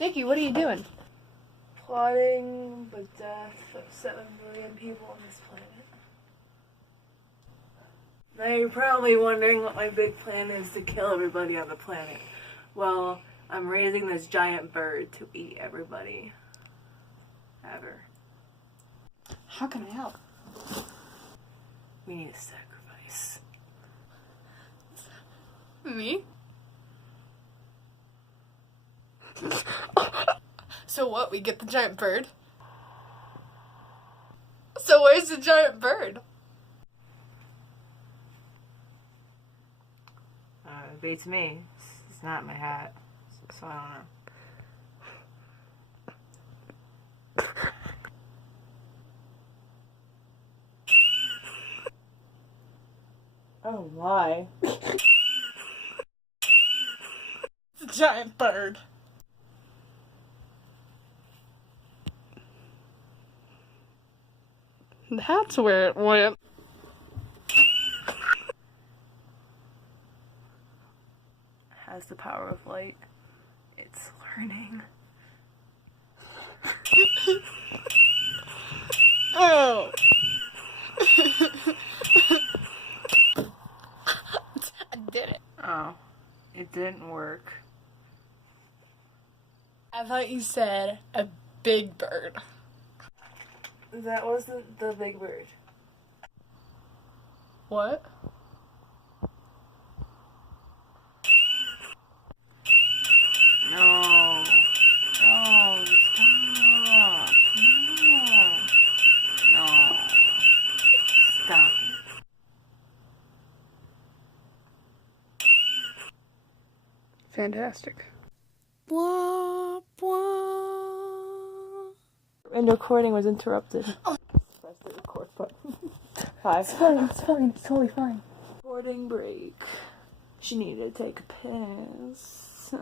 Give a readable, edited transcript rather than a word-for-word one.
Nikki, what are you doing? Plotting the death of 7 billion people on this planet. Now you're probably wondering what my big plan is to kill everybody on the planet. Well, I'm raising this giant bird to eat everybody. Ever. How can I help? We need a sacrifice. Me? So what, we get the giant bird? So where's the giant bird? It beats me. It's not in my hat, so I don't know. Oh my. It's a giant bird. That's where it went. Has the power of light. It's learning. Oh. I did it. Oh, it didn't work. I thought you said a big bird. That wasn't the big bird. What? No. No, stop. No. No. Stop it. Fantastic. And recording was interrupted. Oh. Press the record button. Hi. It's fine, it's totally fine. Recording break. She needed to take a piss.